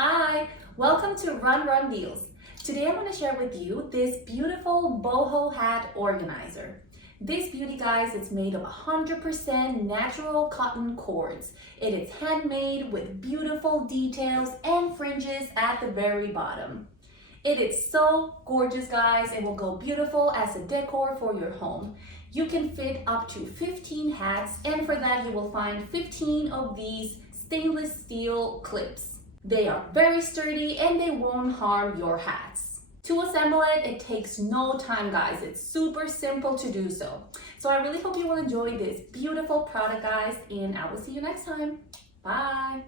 Hi, welcome to Run Deals. Today I'm going to share with you this beautiful boho hat organizer. This beauty, guys, it's made of 100% natural cotton cords. It is handmade with beautiful details and fringes at the very bottom. It is so gorgeous, guys. It will go beautiful as a decor for your home. You can fit up to 15 hats, and for that you will find 15 of these stainless steel clips. They are very sturdy and they won't harm your hats. To assemble it, it takes no time, guys. It's super simple to do so. So I really hope you will enjoy this beautiful product, guys, and I will see you next time. Bye.